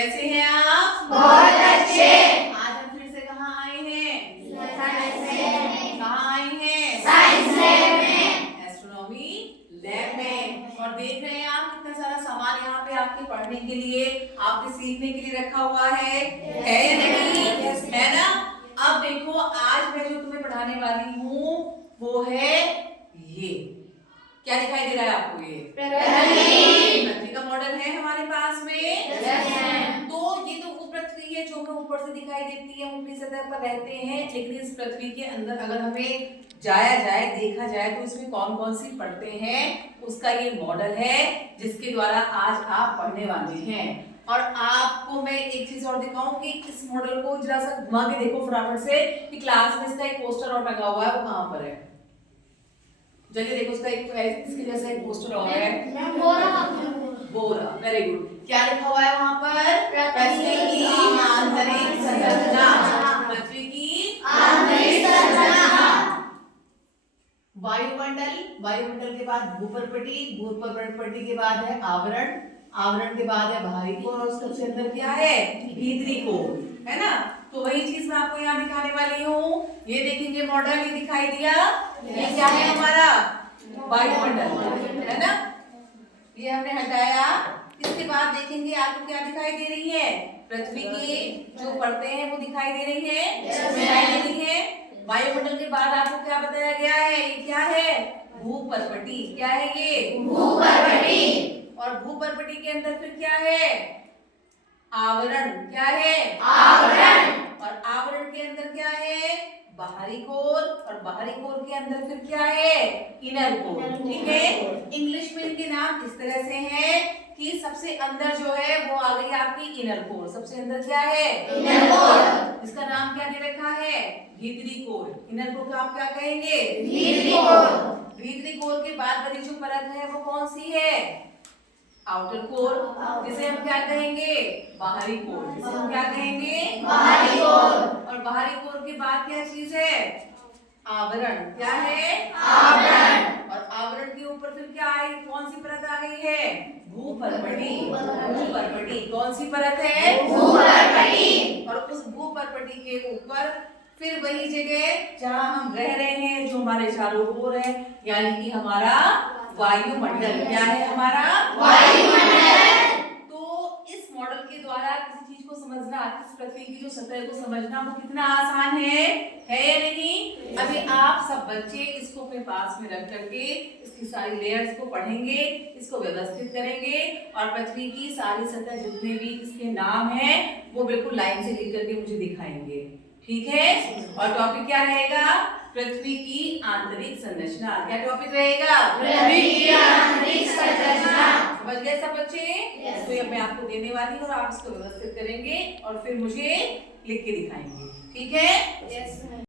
कैसे हैं आप? बहुत अच्छे। आज हम फिर से कहाँ आए हैं? कहाँ आए हैं? साइंस लैब में। एस्ट्रोनॉमी लैब में। और देख रहे हैं आप कितना सारा सामान यहाँ पे आपके पढ़ने के लिए, आपके सीखने के लिए रखा हुआ है या नहीं? है ना? अब देखो, आज मैं जो तुम्हें पढ़ाने वाली हूँ वो है ये। क्या दिखाई दे रहा है आपको? ये पृथ्वी का मॉडल है हमारे पास में। तो ये तो वो पृथ्वी है जो हमें ऊपर से दिखाई देती है, ऊपरी सतह पर रहते हैं। लेकिन इस पृथ्वी के अंदर अगर हमें जाया जाए, देखा जाए, तो इसमें कौन कौन सी परतें हैं, उसका ये मॉडल है जिसके द्वारा आज आप पढ़ने वाले हैं। और आपको मैं एक चीज और दिखाऊं कि इस मॉडल को जरा सा घुमा के देखो फटाफट से कि क्लास में इसका एक पोस्टर और टंगा हुआ है, वो कहां पर है? चलिए देखो, उसका एक इसके जैसा एक पोस्टर और है, बोरा। Very good. क्या लिखा हुआ है वहां पर? पृथ्वी की आंतरिक संरचना। पृथ्वी की आंतरिक संरचना। वायुमंडल, वायुमंडल के बाद भूपर्पटी, भूपर्पटी के बाद है आवरण, आवरण के बाद है बाहरी कोर, और सबसे अंदर क्या है? भीतरी कोर, है ना? तो वही चीज मैं आपको यहाँ दिखाने वाली हूँ। ये देखेंगे मॉडल, ये दिखाई दिया, ये क्या है हमारा? वायुमंडल, है ना? ये हमने हटाया। इसके बाद देखेंगे आपको क्या दिखाई दे रही है? पृथ्वी की जो परतें हैं वो दिखाई दे रही है, दिखाई दे रही है। वायुमंडल के बाद आपको क्या बताया गया है? ये क्या है? भूपर्पटी। क्या है ये? भूपर्पटी। और भूपर्पटी के अंदर फिर क्या है? आवरण। क्या है? आवरण। और आवरण के अंदर क्या है? बाहरी कोर। और बाहरी कोर के अंदर फिर क्या है? Inner core. ठीक है? इंग्लिश में इनके नाम इस तरह से हैं कि सबसे अंदर जो है वो आ गई आपकी इनर कोर। सबसे अंदर क्या है? Inner core. इसका नाम क्या दे रखा है? भीतरी कोर। इनर कोर को आप क्या कहेंगे? भीतरी कोर। भीतरी कोर के बाद वाली जो परत है वो कौन सी है? आउटर कोर, जिसे हम क्या कहेंगे? बाहरी कोर। जिसे हम क्या कहेंगे? बाहरी कोर। और बाहरी कोर के बाद क्या चीज है? आवरण। क्या है? आवरण। और आवरण के ऊपर फिर क्या आई? कौन सी परत आ गई है? भूपर्पटी। भूपर्पटी कौन सी परत है? भूपर्पटी। और उस भूपर्पटी के ऊपर फिर वही जगह जहां हम रह रहे हैं, जो हमारे चारों ओर है, यानी कि हमारा वायुमंडल। क्या है हमारा? वायुमंडल। तो इस मॉडल के द्वारा किसी चीज को समझना, इस पृथ्वी की जो सतह को समझना, वो कितना आसान है या नहीं? अभी आप सब बच्चे इसको अपने पास में रख करके इसकी सारी लेयर्स को पढ़ेंगे, इसको व्यवस्थित करेंगे, और पृथ्वी की सारी सतह जितने भी इसके नाम हैं वो बिल्कुल लाइन से लिख करके मुझे दिखाएंगे। ठीक है? और टॉपिक क्या रहेगा? पृथ्वी की आंतरिक संरचना। क्या टॉपिक रहेगा? पृथ्वी की आंतरिक संरचना। समझ गए सब बच्चे? तो ये मैं आपको देने वाली हूँ और आप इसको व्यवस्थित करेंगे और फिर मुझे लिख के दिखाएंगे। ठीक है?